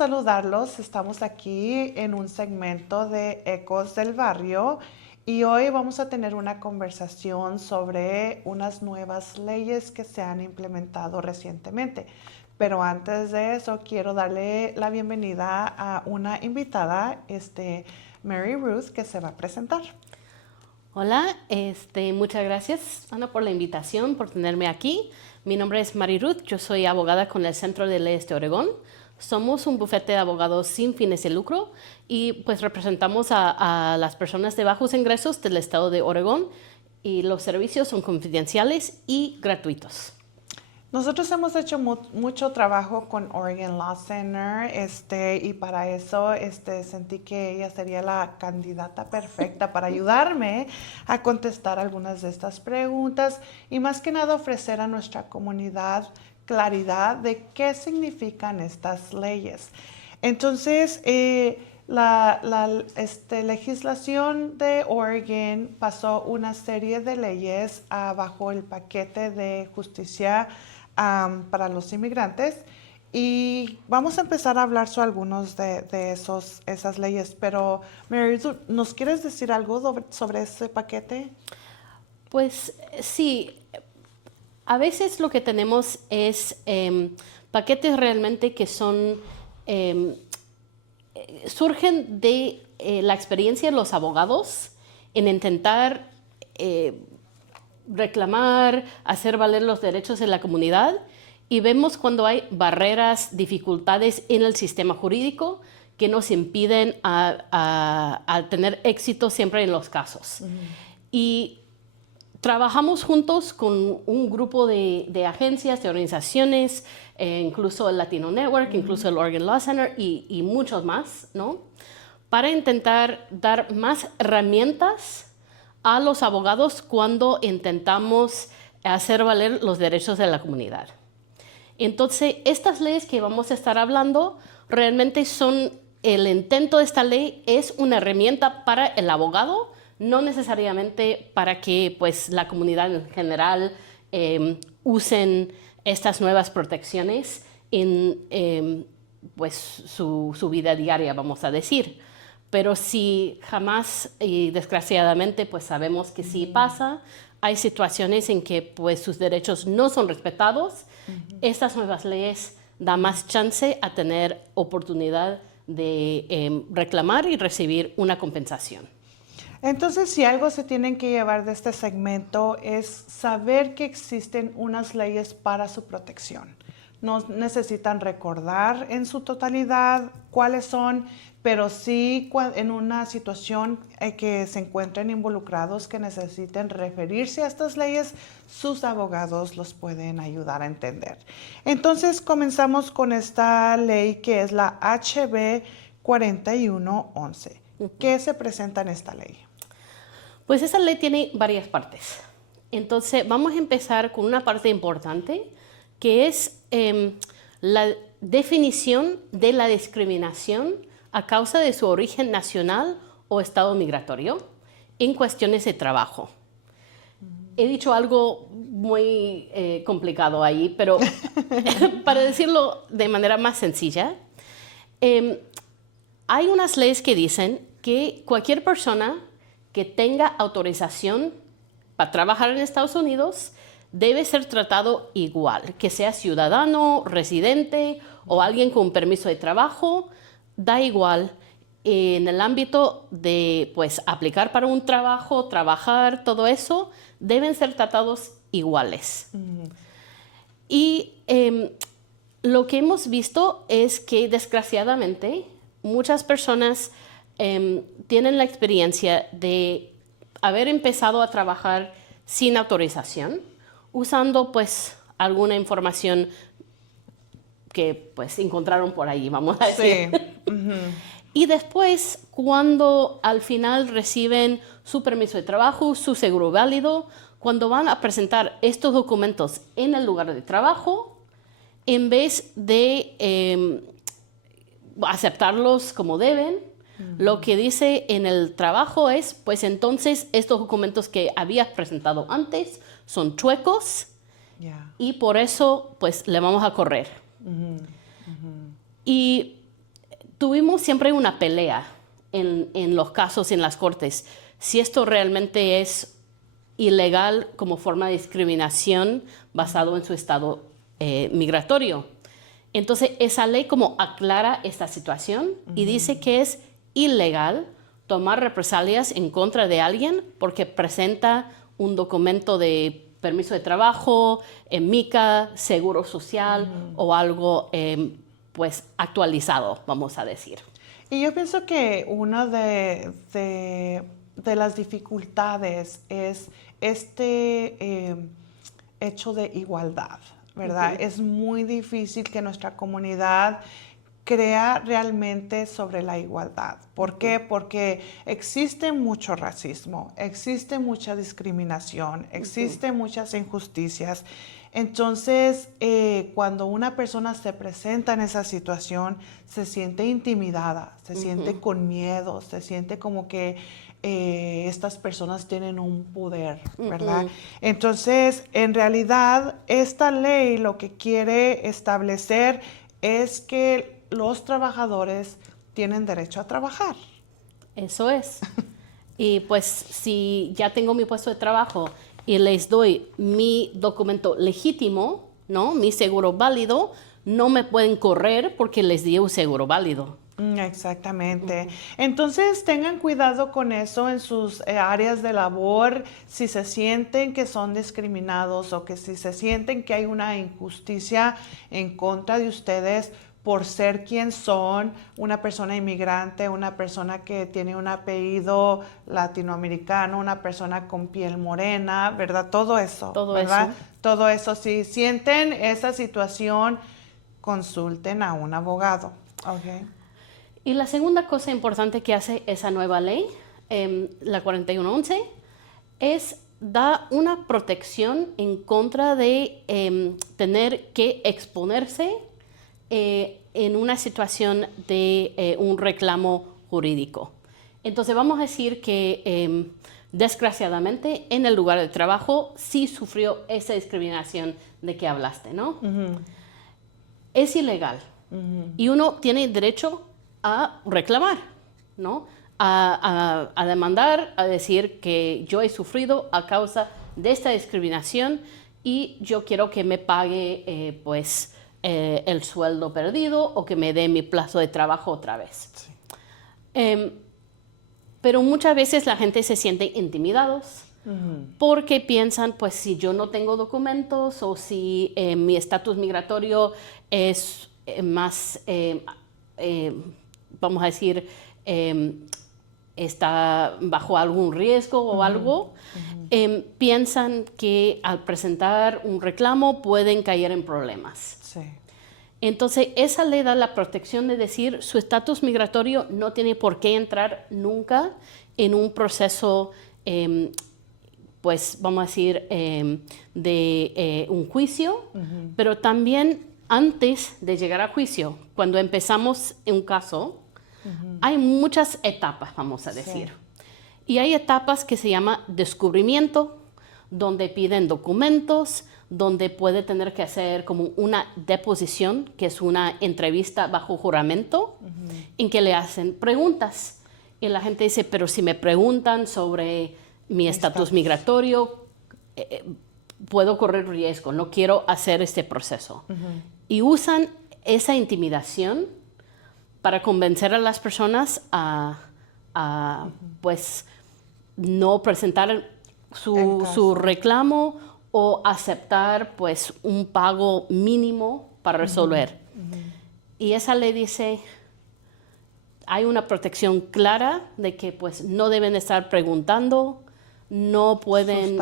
saludarlos. Estamos aquí en un segmento de Ecos del Barrio y hoy vamos a tener una conversación sobre unas nuevas leyes que se han implementado recientemente. Pero antes de eso, quiero darle la bienvenida a una invitada, Mary Ruth, que se va a presentar. Hola, muchas gracias, Ana, por la invitación, por tenerme aquí. Mi nombre es Mary Ruth, yo soy abogada con el Centro de Leyes de Oregón. Somos un bufete de abogados sin fines de lucro y pues representamos a las personas de bajos ingresos del estado de Oregón y los servicios son confidenciales y gratuitos. Nosotros hemos hecho mucho trabajo con Oregon Law Center, y para eso sentí que ella sería la candidata perfecta para ayudarme a contestar algunas de estas preguntas y más que nada ofrecer a nuestra comunidad claridad de qué significan estas leyes. Entonces, la legislación de Oregon pasó una serie de leyes bajo el paquete de justicia para los inmigrantes y vamos a empezar a hablar sobre algunos de esas leyes, pero Mary, ¿nos quieres decir algo sobre ese paquete? Pues sí, a veces lo que tenemos es paquetes realmente que son, surgen de la experiencia de los abogados en intentar reclamar, hacer valer los derechos de la comunidad y vemos cuando hay barreras, dificultades en el sistema jurídico que nos impiden a tener éxito siempre en los casos. Y trabajamos juntos con un grupo de agencias, de organizaciones, incluso el Latino Network, incluso el Oregon Law Center y muchos más, ¿no? Para intentar dar más herramientas a los abogados cuando intentamos hacer valer los derechos de la comunidad. Entonces, estas leyes que vamos a estar hablando realmente son, el intento de esta ley es una herramienta para el abogado, no necesariamente para que pues, la comunidad en general usen estas nuevas protecciones en pues, su vida diaria, vamos a decir. Pero si jamás y desgraciadamente pues sabemos que sí pasa, hay situaciones en que pues sus derechos no son respetados, estas nuevas leyes dan más chance a tener oportunidad de reclamar y recibir una compensación. Entonces, si algo se tienen que llevar de este segmento es saber que existen unas leyes para su protección. No necesitan recordar en su totalidad cuáles son, pero sí en una situación que se encuentren involucrados que necesiten referirse a estas leyes, sus abogados los pueden ayudar a entender. Entonces comenzamos con esta ley que es la HB 4111. ¿Qué se presenta en esta ley? Pues esa ley tiene varias partes. Entonces vamos a empezar con una parte importante que es la definición de la discriminación a causa de su origen nacional o estado migratorio en cuestiones de trabajo. He dicho algo muy complicado ahí, pero para decirlo de manera más sencilla, hay unas leyes que dicen que cualquier persona que tenga autorización para trabajar en Estados Unidos debe ser tratado igual, que sea ciudadano, residente o alguien con permiso de trabajo, da igual en el ámbito de pues, aplicar para un trabajo, trabajar, todo eso, deben ser tratados iguales. Y lo que hemos visto es que desgraciadamente muchas personas tienen la experiencia de haber empezado a trabajar sin autorización, usando pues alguna información que pues encontraron por ahí, vamos a decir. Sí. Y después, cuando al final reciben su permiso de trabajo, su seguro válido, cuando van a presentar estos documentos en el lugar de trabajo, en vez de aceptarlos como deben, lo que dice en el trabajo es, pues entonces estos documentos que habías presentado antes son chuecos y por eso pues le vamos a correr. Y tuvimos siempre una pelea en los casos en las cortes, si esto realmente es ilegal como forma de discriminación basado en su estado migratorio. Entonces, esa ley como aclara esta situación y dice que es ilegal tomar represalias en contra de alguien porque presenta un documento de permiso de trabajo, MICA, seguro social o algo pues actualizado, vamos a decir. Y yo pienso que una de las dificultades es este hecho de igualdad, ¿verdad? Es muy difícil que nuestra comunidad crea realmente sobre la igualdad. ¿Por qué? Porque existe mucho racismo, existe mucha discriminación, existen muchas injusticias. Entonces, cuando una persona se presenta en esa situación, se siente intimidada, se siente con miedo, se siente como que estas personas tienen un poder, ¿verdad? Entonces, en realidad, esta ley lo que quiere establecer es que los trabajadores tienen derecho a trabajar. Eso es. Y pues si ya tengo mi puesto de trabajo y les doy mi documento legítimo, ¿no? Mi seguro válido, no me pueden correr porque les di un seguro válido. Exactamente. Entonces tengan cuidado con eso en sus áreas de labor, si se sienten que son discriminados o que si se sienten que hay una injusticia en contra de ustedes por ser quien son, una persona inmigrante, una persona que tiene un apellido latinoamericano, una persona con piel morena, ¿verdad? Todo eso, Todo ¿verdad? eso. Todo eso. Si sienten esa situación, consulten a un abogado. Okay. Y la segunda cosa importante que hace esa nueva ley, la 4111, es da una protección en contra de tener que exponerse en una situación de un reclamo jurídico. Entonces vamos a decir que desgraciadamente en el lugar de trabajo sí sufrió esa discriminación de que hablaste, ¿no? Es ilegal y uno tiene derecho a reclamar, ¿no? A demandar, a decir que yo he sufrido a causa de esta discriminación y yo quiero que me pague el sueldo perdido o que me dé mi plazo de trabajo otra vez. Sí. Pero muchas veces la gente se siente intimidados porque piensan, pues si yo no tengo documentos o si mi estatus migratorio es más, vamos a decir, está bajo algún riesgo o algo, piensan que al presentar un reclamo pueden caer en problemas. Sí. Entonces, esa le da la protección de decir su estatus migratorio no tiene por qué entrar nunca en un proceso, pues vamos a decir, de un juicio, pero también antes de llegar a juicio, cuando empezamos un caso, hay muchas etapas, vamos a decir. Sí. Y hay etapas que se llama descubrimiento, donde piden documentos, donde puede tener que hacer como una deposición, que es una entrevista bajo juramento, en que le hacen preguntas. Y la gente dice, pero si me preguntan sobre mi estatus migratorio, puedo correr riesgo, no quiero hacer este proceso. Y usan esa intimidación para convencer a las personas a pues, no presentar su reclamo o aceptar pues un pago mínimo para resolver. Y esa ley dice, hay una protección clara de que pues no deben estar preguntando, no pueden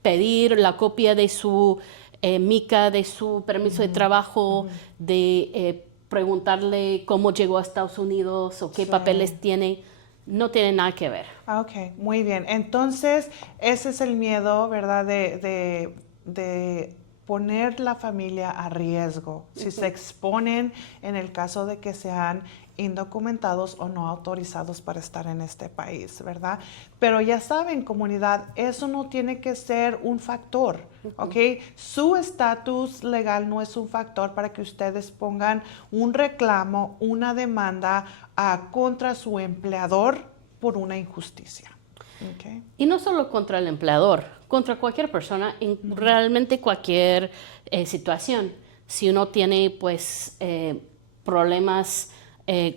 pedir la copia de su MICA, de su permiso de trabajo, de preguntarle cómo llegó a Estados Unidos o qué papeles tiene. No tiene nada que ver. Ok, muy bien. Entonces, ese es el miedo, ¿verdad? De poner la familia a riesgo. Si se exponen en el caso de que sean indocumentados o no autorizados para estar en este país, ¿verdad? Pero ya saben, comunidad, eso no tiene que ser un factor, ¿ok? Su estatus legal no es un factor para que ustedes pongan un reclamo, una demanda contra su empleador por una injusticia. Okay. Y no solo contra el empleador, contra cualquier persona, en realmente cualquier situación. Si uno tiene pues problemas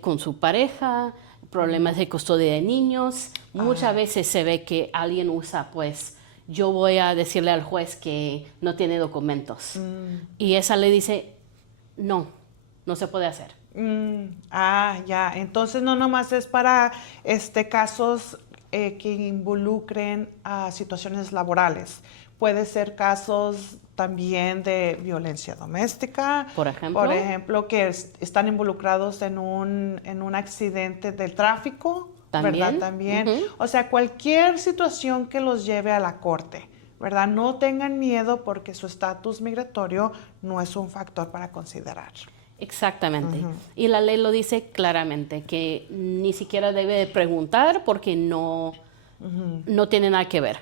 con su pareja, problemas de custodia de niños, muchas veces se ve que alguien usa pues yo voy a decirle al juez que no tiene documentos. Y esa le dice no se puede hacer. Ya, entonces no nomás es para casos que involucren a situaciones laborales. Puede ser casos también de violencia doméstica. Por ejemplo, que están involucrados en un accidente de tráfico. ¿También? ¿Verdad? También. O sea, cualquier situación que los lleve a la corte, ¿verdad? No tengan miedo porque su estatus migratorio no es un factor para considerar. Exactamente. Y la ley lo dice claramente, que ni siquiera debe de preguntar porque no tiene nada que ver.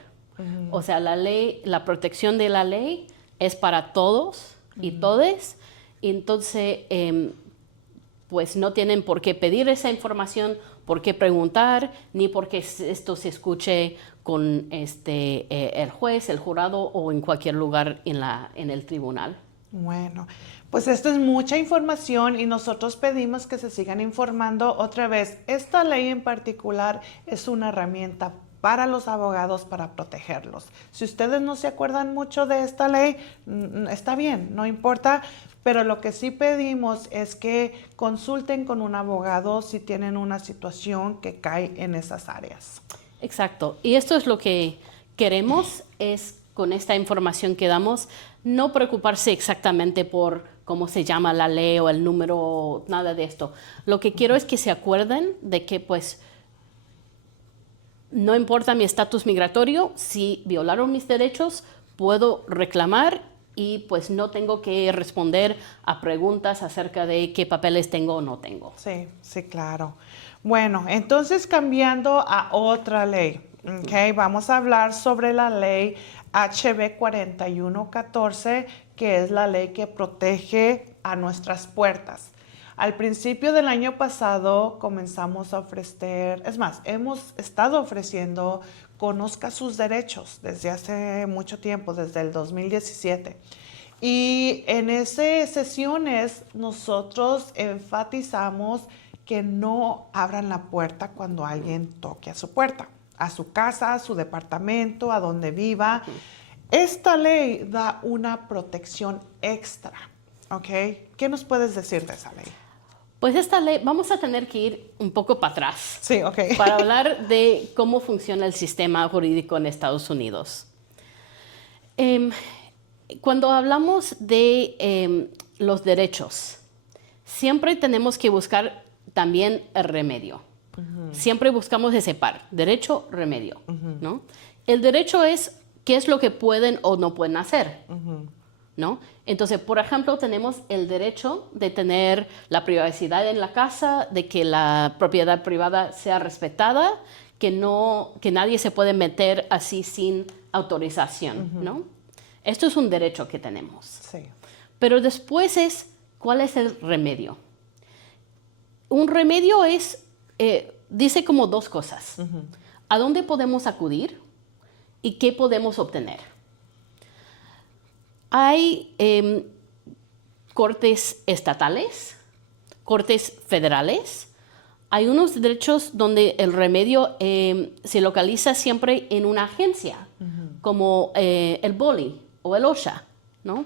O sea, la ley, la protección de la ley es para todos y todes. Entonces, pues no tienen por qué pedir esa información, por qué preguntar, ni por qué esto se escuche con el juez, el jurado o en cualquier lugar en el tribunal. Bueno, pues esto es mucha información y nosotros pedimos que se sigan informando otra vez. Esta ley en particular es una herramienta para los abogados para protegerlos. Si ustedes no se acuerdan mucho de esta ley, está bien, no importa, pero lo que sí pedimos es que consulten con un abogado si tienen una situación que cae en esas áreas. Exacto, y esto es lo que queremos, es con esta información que damos, no preocuparse exactamente por cómo se llama la ley o el número, nada de esto. Lo que quiero es que se acuerden de que pues no importa mi estatus migratorio, si violaron mis derechos, puedo reclamar y pues no tengo que responder a preguntas acerca de qué papeles tengo o no tengo. Sí, sí, claro. Bueno, entonces cambiando a otra ley, ¿okay? Vamos a hablar sobre la ley HB 4114, que es la ley que protege a nuestras puertas. Al principio del año pasado comenzamos a ofrecer, es más, hemos estado ofreciendo Conozca sus derechos desde hace mucho tiempo, desde el 2017. Y en esas sesiones nosotros enfatizamos que no abran la puerta cuando alguien toque a su puerta, a su casa, a su departamento, a donde viva. Esta ley da una protección extra, ¿ok? ¿Qué nos puedes decir de esa ley? Pues esta ley, vamos a tener que ir un poco para atrás. Sí, ok. Para hablar de cómo funciona el sistema jurídico en Estados Unidos. Cuando hablamos de los derechos, siempre tenemos que buscar también el remedio. Siempre buscamos ese par, derecho, remedio, ¿no? El derecho es qué es lo que pueden o no pueden hacer, ¿no? Entonces, por ejemplo, tenemos el derecho de tener la privacidad en la casa, de que la propiedad privada sea respetada, que nadie se puede meter así sin autorización, ¿no? Esto es un derecho que tenemos. Sí. Pero después ¿cuál es el remedio? Un remedio dice como dos cosas. ¿A dónde podemos acudir y qué podemos obtener? Hay cortes estatales, cortes federales. Hay unos derechos donde el remedio se localiza siempre en una agencia, como el BOLI o el OSHA, ¿no?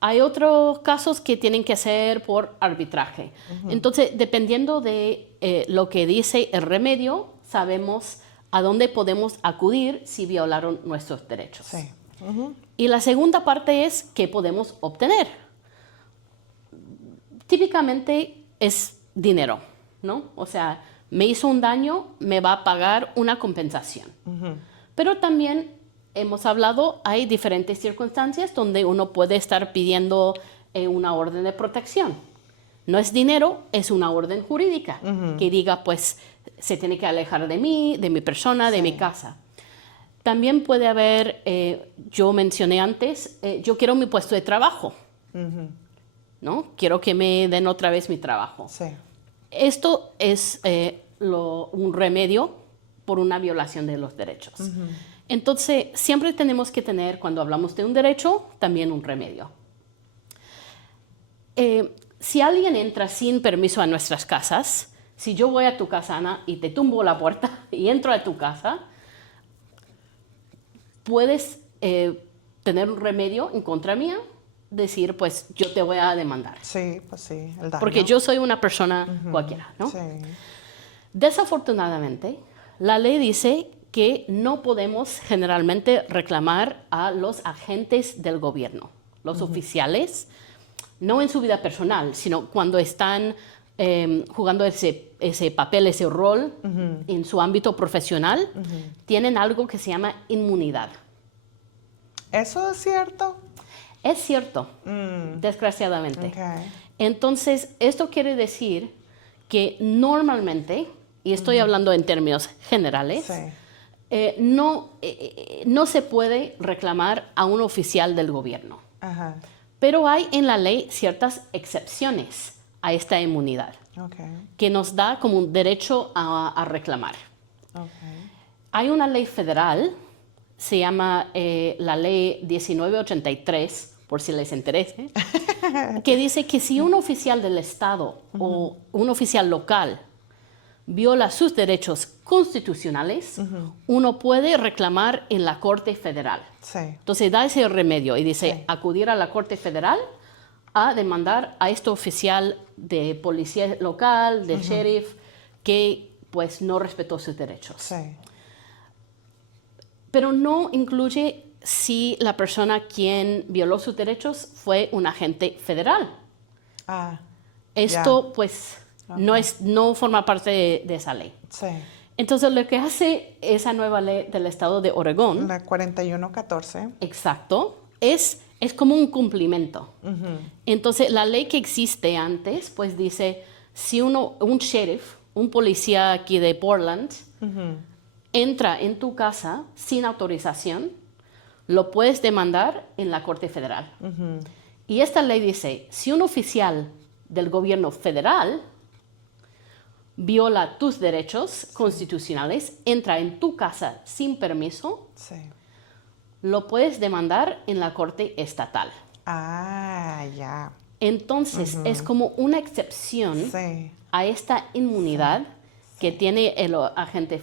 Hay otros casos que tienen que hacer por arbitraje. Entonces, dependiendo de lo que dice el remedio, sabemos a dónde podemos acudir si violaron nuestros derechos. Sí. Y la segunda parte es qué podemos obtener. Típicamente es dinero, ¿no? O sea, me hizo un daño, me va a pagar una compensación. Pero también hemos hablado, hay diferentes circunstancias donde uno puede estar pidiendo una orden de protección. No es dinero, es una orden jurídica que diga, pues, se tiene que alejar de mí, de mi persona, de mi casa. También puede haber, yo mencioné antes, yo quiero mi puesto de trabajo, ¿no? Quiero que me den otra vez mi trabajo. Sí. Esto es un remedio por una violación de los derechos. Entonces, siempre tenemos que tener, cuando hablamos de un derecho, también un remedio. Si alguien entra sin permiso a nuestras casas, si yo voy a tu casa, Ana, y te tumbo la puerta y entro a tu casa, puedes tener un remedio en contra mía, decir, pues yo te voy a demandar. Sí, pues sí, el daño. Porque yo soy una persona cualquiera, ¿no? Sí. Desafortunadamente, la ley dice que no podemos generalmente reclamar a los agentes del gobierno, los oficiales, no en su vida personal, sino cuando están jugando ese papel, ese rol en su ámbito profesional, tienen algo que se llama inmunidad. ¿Eso es cierto? Es cierto, desgraciadamente. Okay. Entonces, esto quiere decir que normalmente, y estoy hablando en términos generales, Sí. no se puede reclamar a un oficial del gobierno. Ajá. Pero hay en la ley ciertas excepciones a esta inmunidad Okay. que nos da como un derecho a reclamar. Okay. Hay una ley federal, se llama la ley 1983, por si les interese, que dice que si un oficial del Estado o un oficial local viola sus derechos constitucionales, uno puede reclamar en la Corte Federal. Sí. Entonces da ese remedio y dice Sí. acudir a la Corte Federal a demandar a este oficial de policía local, del sheriff, que pues no respetó sus derechos. Sí. Pero no incluye si la persona quien violó sus derechos fue un agente federal. Ah, Esto pues no forma parte de esa ley. sí. Entonces lo que hace esa nueva ley del estado de Oregón, La 4114. exacto, es como un cumplimiento. Entonces la ley que existe antes pues dice, si un sheriff, un policía aquí de Portland, entra en tu casa sin autorización, lo puedes demandar en la Corte Federal. Y esta ley dice, si un oficial del gobierno federal viola tus derechos constitucionales, entra en tu casa sin permiso, Sí. lo puedes demandar en la Corte Estatal. Ah, ya. Entonces, es como una excepción Sí. a esta inmunidad que tiene el agente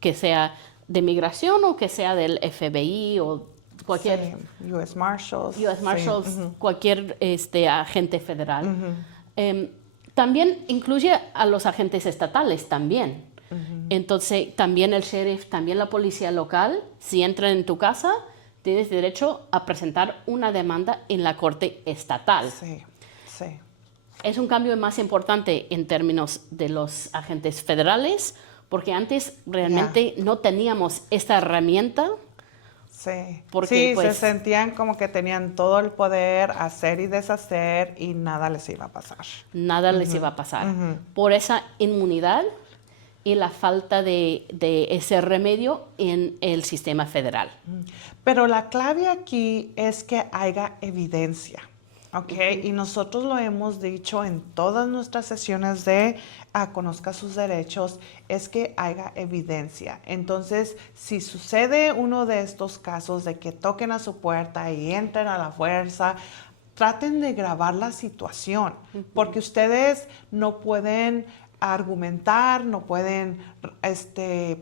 que sea de migración o que sea del FBI o cualquier Sí. U.S. Marshals. U.S. Sí. Marshals, cualquier agente federal. También incluye a los agentes estatales también. Entonces, también el sheriff, también la policía local, si entran en tu casa, tienes derecho a presentar una demanda en la corte estatal. Sí. Sí. Es un cambio más importante en términos de los agentes federales, porque antes realmente no teníamos esta herramienta. Sí, Porque, sí, pues, se sentían como que tenían todo el poder, hacer y deshacer, y nada les iba a pasar. Nada les iba a pasar. Por esa inmunidad y la falta de ese remedio en el sistema federal. Pero la clave aquí es que haya evidencia, ¿ok? Y nosotros lo hemos dicho en todas nuestras sesiones de Conozca sus derechos, es que haya evidencia. Entonces, si sucede uno de estos casos de que toquen a su puerta y entren a la fuerza, traten de grabar la situación, porque ustedes no pueden argumentar, no pueden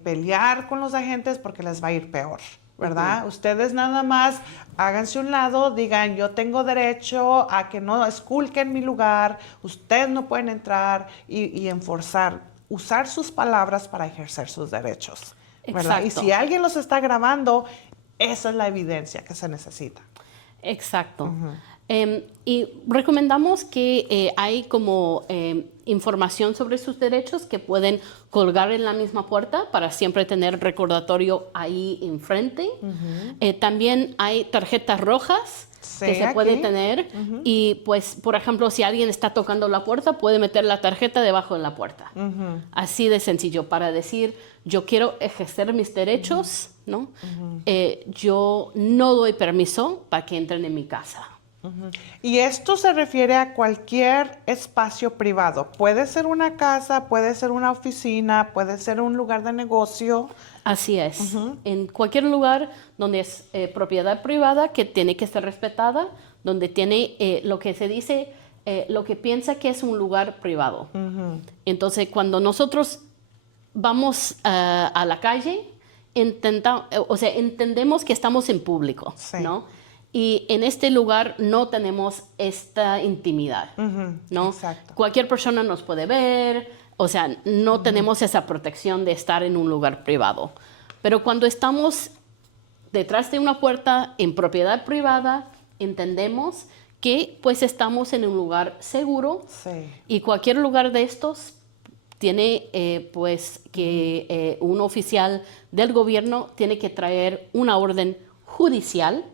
pelear con los agentes porque les va a ir peor, ¿verdad? Ustedes nada más háganse un lado, digan, yo tengo derecho a que no esculquen mi lugar, ustedes no pueden entrar y enforzar, usar sus palabras para ejercer sus derechos, ¿verdad? Y Exacto. si alguien los está grabando, esa es la evidencia que se necesita. Exacto. Y recomendamos que hay como información sobre sus derechos que pueden colgar en la misma puerta para siempre tener recordatorio ahí enfrente. También hay tarjetas rojas que se puede tener y pues, por ejemplo, si alguien está tocando la puerta, puede meter la tarjeta debajo de la puerta. Así de sencillo, para decir, yo quiero ejercer mis derechos, ¿no? Yo no doy permiso para que entren en mi casa. Y esto se refiere a cualquier espacio privado. Puede ser una casa, puede ser una oficina, puede ser un lugar de negocio. Así es. En cualquier lugar donde es propiedad privada que tiene que ser respetada, donde tiene lo que se dice, lo que piensa que es un lugar privado. Entonces, cuando nosotros vamos a la calle, entendemos que estamos en público, ¿no? Y en este lugar no tenemos esta intimidad, ¿no? Exacto. Cualquier persona nos puede ver, o sea, no tenemos esa protección de estar en un lugar privado. Pero cuando estamos detrás de una puerta en propiedad privada, entendemos que pues estamos en un lugar seguro y cualquier lugar de estos tiene pues que un oficial del gobierno tiene que traer una orden judicial.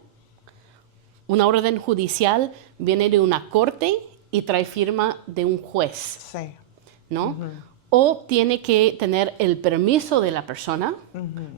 Una orden judicial viene de una corte y trae firma de un juez, ¿no? O tiene que tener el permiso de la persona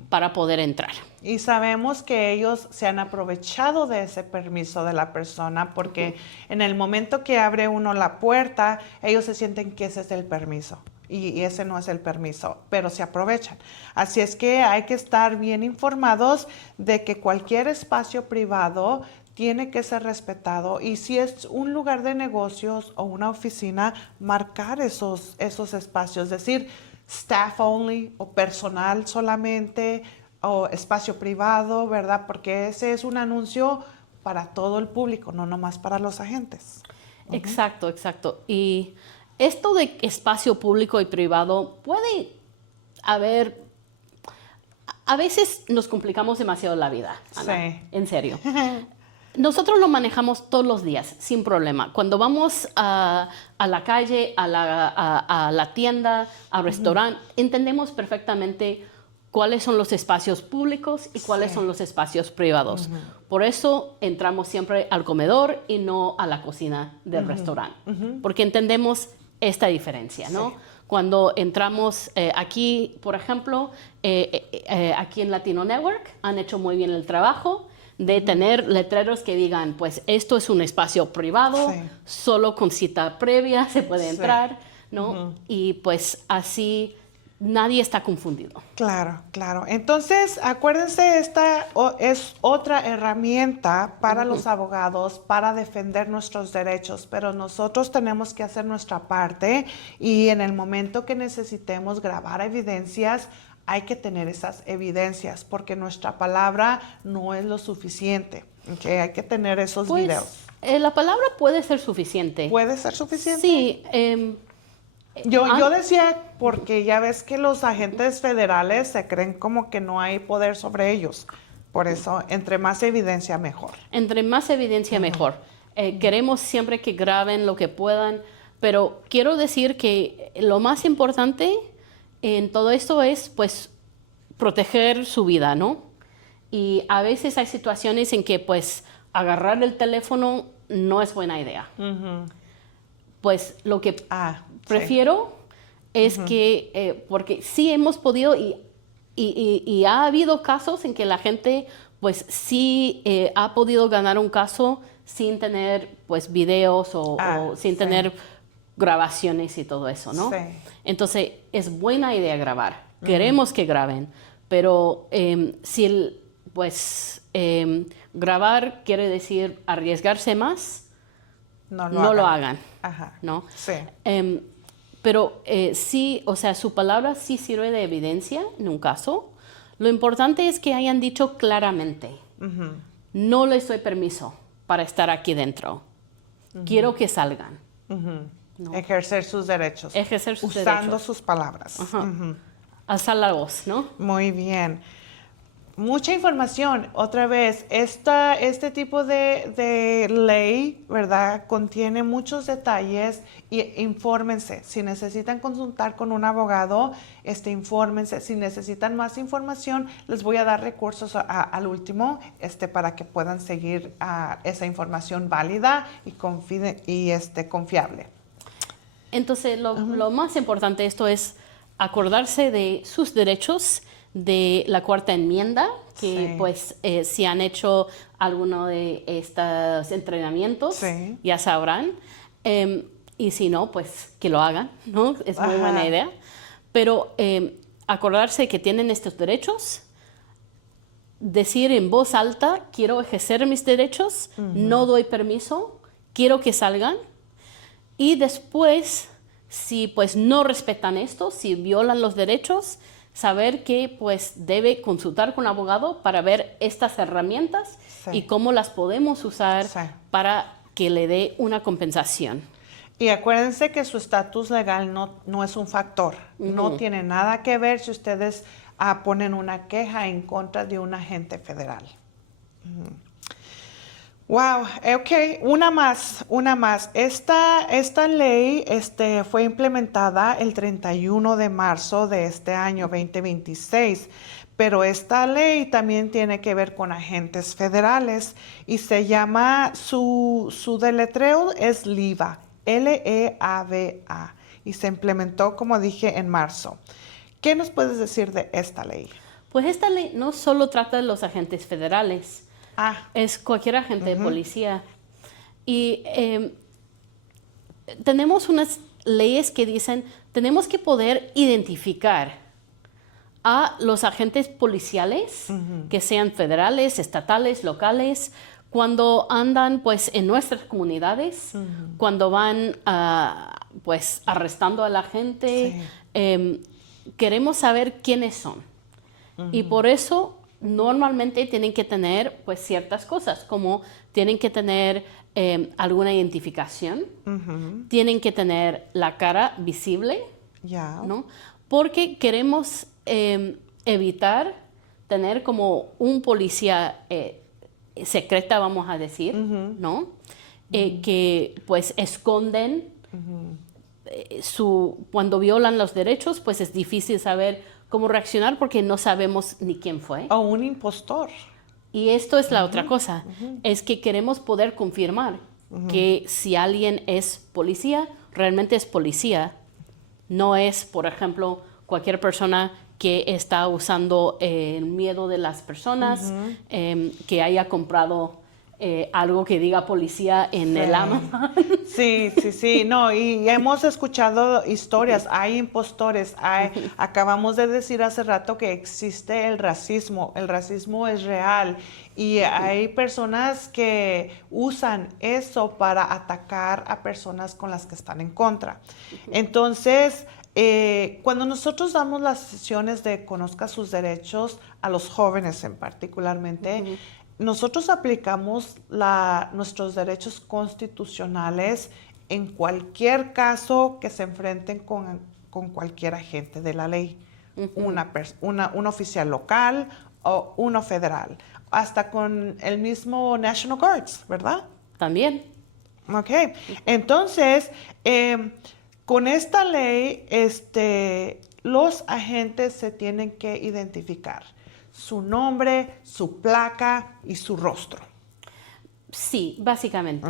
para poder entrar. Y sabemos que ellos se han aprovechado de ese permiso de la persona porque en el momento que abre uno la puerta, ellos se sienten que ese es el permiso. Y ese no es el permiso, pero se aprovechan. Así es que hay que estar bien informados de que cualquier espacio privado tiene que ser respetado y si es un lugar de negocios o una oficina, marcar esos espacios, decir staff only o personal solamente o espacio privado, ¿verdad? Porque ese es un anuncio para todo el público, no nomás para los agentes. Exacto, exacto. Y esto de espacio público y privado puede haber... A veces nos complicamos demasiado la vida, Ana, en serio. Nosotros lo manejamos todos los días, sin problema. Cuando vamos a la calle, a la tienda, al restaurante, entendemos perfectamente cuáles son los espacios públicos y cuáles son los espacios privados. Por eso entramos siempre al comedor y no a la cocina del restaurante, porque entendemos esta diferencia, ¿no? Cuando entramos aquí, por ejemplo, aquí en Latino Network, han hecho muy bien el trabajo de tener letreros que digan, pues esto es un espacio privado, solo con cita previa se puede entrar, ¿no? Y pues así nadie está confundido. Claro, claro. Entonces, acuérdense, esta es otra herramienta para los abogados para defender nuestros derechos, pero nosotros tenemos que hacer nuestra parte y en el momento que necesitemos grabar evidencias, hay que tener esas evidencias porque nuestra palabra no es lo suficiente. Hay que tener esos videos. La palabra puede ser suficiente. ¿Puede ser suficiente? Sí. Yo decía porque ya ves que los agentes federales se creen como que no hay poder sobre ellos. Por eso, entre más evidencia, mejor. Entre más evidencia, mejor. Queremos siempre que graben lo que puedan, pero quiero decir que lo más importante en todo esto es, pues, proteger su vida, ¿no? Y a veces hay situaciones en que, pues, agarrar el teléfono no es buena idea. Pues, lo que prefiero es que, porque sí hemos podido y ha habido casos en que la gente, pues, sí ha podido ganar un caso sin tener, pues, videos o sin tener grabaciones y todo eso, ¿no? Entonces, es buena idea grabar. Queremos que graben, pero si grabar quiere decir arriesgarse más, no lo hagan. ¿No? Pero sí, o sea, su palabra sí sirve de evidencia en un caso. Lo importante es que hayan dicho claramente, no les doy permiso para estar aquí dentro. Quiero que salgan. ¿No? Ejercer sus derechos. Usando sus palabras. Alzar la voz, ¿no? Muy bien. mucha información. Otra vez, este tipo de ley, ¿verdad? Contiene muchos detalles y infórmense. Si necesitan consultar con un abogado, infórmense. Si necesitan más información, les voy a dar recursos al último para que puedan seguir esa información válida y, confiable. Entonces, lo más importante de esto es acordarse de sus derechos, de la cuarta enmienda, que Sí. pues si han hecho alguno de estos entrenamientos, Sí. ya sabrán. Y si no, pues que lo hagan, ¿no? Es muy Ajá. buena idea. Pero acordarse que tienen estos derechos, decir en voz alta, quiero ejercer mis derechos, no doy permiso, quiero que salgan. Y después, si pues no respetan esto, si violan los derechos, saber que pues debe consultar con un abogado para ver estas herramientas Sí. y cómo las podemos usar Sí. para que le dé una compensación. Y acuérdense que su estatus legal no es un factor. No tiene nada que ver si ustedes ponen una queja en contra de un agente federal. Wow, ok, una más. Esta ley fue implementada el 31 de marzo de este año 2026, pero esta ley también tiene que ver con agentes federales y se llama, su deletreo es LEVA, L-E-A-V-A, y se implementó, como dije, en marzo. ¿Qué nos puedes decir de esta ley? Pues esta ley no solo trata de los agentes federales, es cualquier agente de policía. Y tenemos unas leyes que dicen, tenemos que poder identificar a los agentes policiales, que sean federales, estatales, locales, cuando andan pues en nuestras comunidades, cuando van pues arrestando a la gente. Sí. Queremos saber quiénes son. Y por eso normalmente tienen que tener pues ciertas cosas, como tienen que tener alguna identificación, tienen que tener la cara visible, Ya. ¿no? Porque queremos evitar tener como un policía secreta, vamos a decir, ¿no? Que pues esconden cuando violan los derechos, pues es difícil saber cómo reaccionar porque no sabemos ni quién fue. O un impostor. Y esto es la otra cosa, es que queremos poder confirmar que si alguien es policía, realmente es policía. No es, por ejemplo, cualquier persona que está usando el miedo de las personas, que haya comprado algo que diga policía en el Amazon. Sí. No, y hemos escuchado historias, hay impostores, acabamos de decir hace rato que existe el racismo es real y hay personas que usan eso para atacar a personas con las que están en contra. Entonces, cuando nosotros damos las sesiones de Conozca sus derechos a los jóvenes en particularmente, nosotros aplicamos nuestros derechos constitucionales en cualquier caso que se enfrenten con cualquier agente de la ley, un oficial local o uno federal, hasta con el mismo National Guards, ¿verdad? También. Ok, entonces, con esta ley, los agentes se tienen que identificar. Su nombre, su placa y su rostro. Sí, básicamente.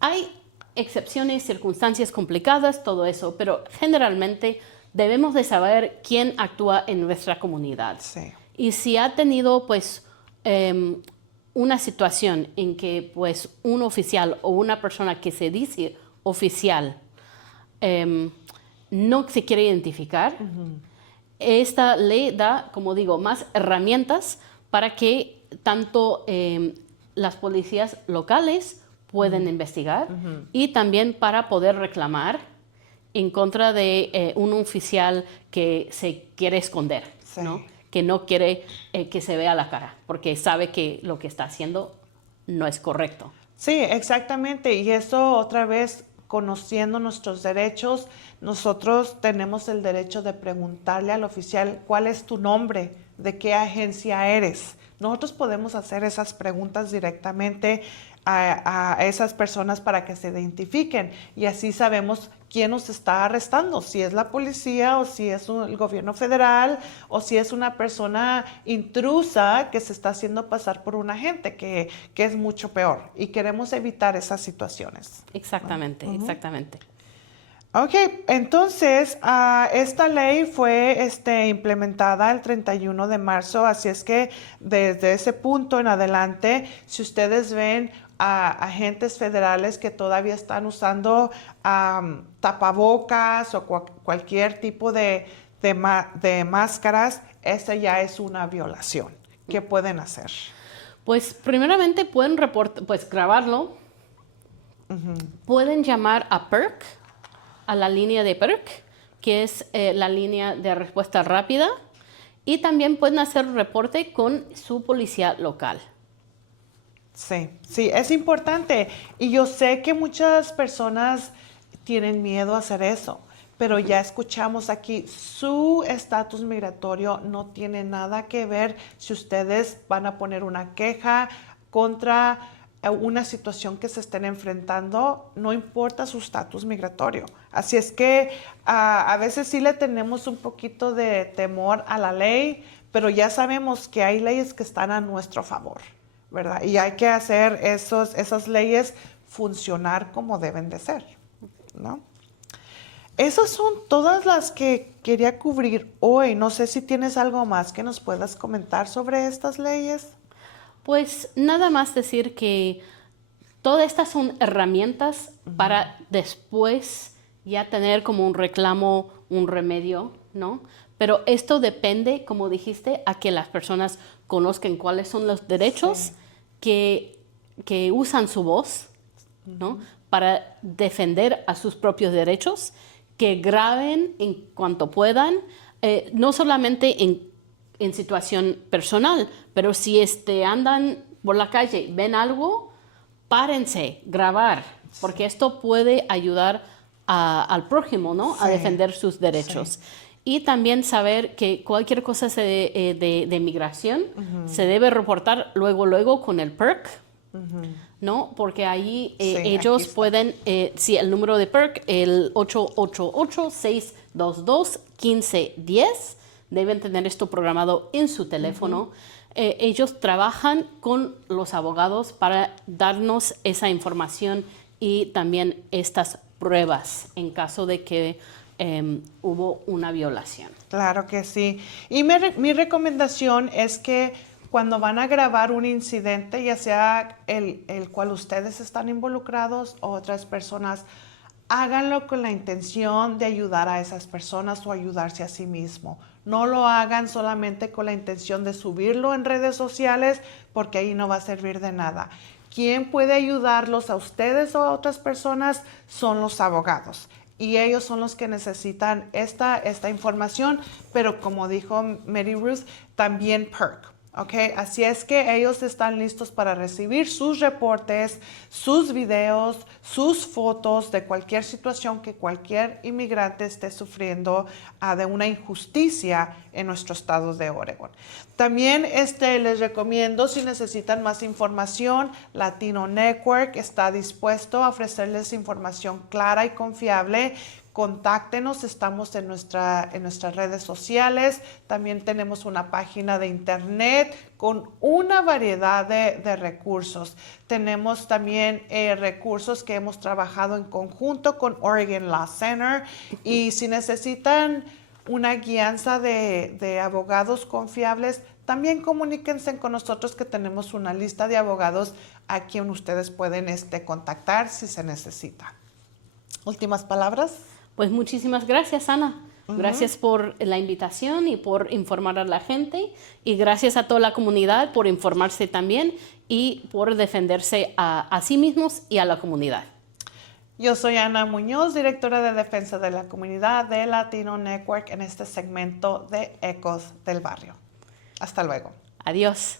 Hay excepciones, circunstancias complicadas, todo eso, pero generalmente debemos de saber quién actúa en nuestra comunidad. Sí. Y si ha tenido pues una situación en que pues un oficial o una persona que se dice oficial no se quiere identificar, esta ley da, como digo, más herramientas para que tanto las policías locales pueden investigar y también para poder reclamar en contra de un oficial que se quiere esconder, Sí. ¿no? Que no quiere que se vea la cara, porque sabe que lo que está haciendo no es correcto. Sí, exactamente. Y eso otra vez, conociendo nuestros derechos, nosotros tenemos el derecho de preguntarle al oficial cuál es tu nombre, de qué agencia eres, Nosotros podemos hacer esas preguntas directamente a esas personas para que se identifiquen y así sabemos quién nos está arrestando, si es la policía o si es el gobierno federal o si es una persona intrusa que se está haciendo pasar por un agente, que es mucho peor y queremos evitar esas situaciones. Exactamente, exactamente. Ok, entonces esta ley fue implementada el 31 de marzo, así es que desde ese punto en adelante, si ustedes ven a agentes federales que todavía están usando tapabocas o cualquier tipo de máscaras, esa ya es una violación. ¿Qué pueden hacer? Pues primeramente pueden pues grabarlo, pueden llamar a PERC, a la línea de PERC, que es la línea de respuesta rápida, y también pueden hacer reporte con su policía local. Sí, sí, es importante. Y yo sé que muchas personas tienen miedo a hacer eso, pero ya escuchamos aquí, su estatus migratorio no tiene nada que ver si ustedes van a poner una queja contra una situación que se estén enfrentando, no importa su estatus migratorio. Así es que a veces sí le tenemos un poquito de temor a la ley, pero ya sabemos que hay leyes que están a nuestro favor, ¿verdad? Y hay que hacer esas leyes funcionar como deben de ser, ¿no? Esas son todas las que quería cubrir hoy. No sé si tienes algo más que nos puedas comentar sobre estas leyes. Pues nada más decir que todas estas son herramientas para después ya tener como un reclamo, un remedio, ¿no? Pero esto depende, como dijiste, a que las personas conozcan cuáles son los derechos que usan su voz, ¿no? Para defender a sus propios derechos, que graben en cuanto puedan, no solamente en situación personal, pero si andan por la calle, ven algo, párense, grabar, porque esto puede ayudar al prójimo, ¿no? A defender sus derechos. Y también saber que cualquier cosa de migración se debe reportar luego con el PERC, ¿no? Porque ahí ellos pueden, si el número de PERC, el 888-622-1510, deben tener esto programado en su teléfono. Ellos trabajan con los abogados para darnos esa información y también estas pruebas en caso de que hubo una violación. Claro que sí. Y mi recomendación es que cuando van a grabar un incidente, ya sea el cual ustedes están involucrados o otras personas, háganlo con la intención de ayudar a esas personas o ayudarse a sí mismo. No lo hagan solamente con la intención de subirlo en redes sociales, porque ahí no va a servir de nada. Quien puede ayudarlos a ustedes o a otras personas son los abogados. Y ellos son los que necesitan esta información, pero como dijo Mary Ruth, también PERC. Okay, así es que ellos están listos para recibir sus reportes, sus videos, sus fotos de cualquier situación que cualquier inmigrante esté sufriendo de una injusticia en nuestro estado de Oregon. También les recomiendo, si necesitan más información, Latino Network está dispuesto a ofrecerles información clara y confiable. Contáctenos, estamos en nuestras redes sociales, también tenemos una página de internet con una variedad de recursos. Tenemos también recursos que hemos trabajado en conjunto con Oregon Law Center y si necesitan una guianza de abogados confiables, también comuníquense con nosotros que tenemos una lista de abogados a quien ustedes pueden contactar si se necesita. ¿Últimas palabras? Pues muchísimas gracias, Ana. Gracias por la invitación y por informar a la gente. Y gracias a toda la comunidad por informarse también y por defenderse a sí mismos y a la comunidad. Yo soy Ana Muñoz, directora de Defensa de la Comunidad de Latino Network en este segmento de Ecos del Barrio. Hasta luego. Adiós.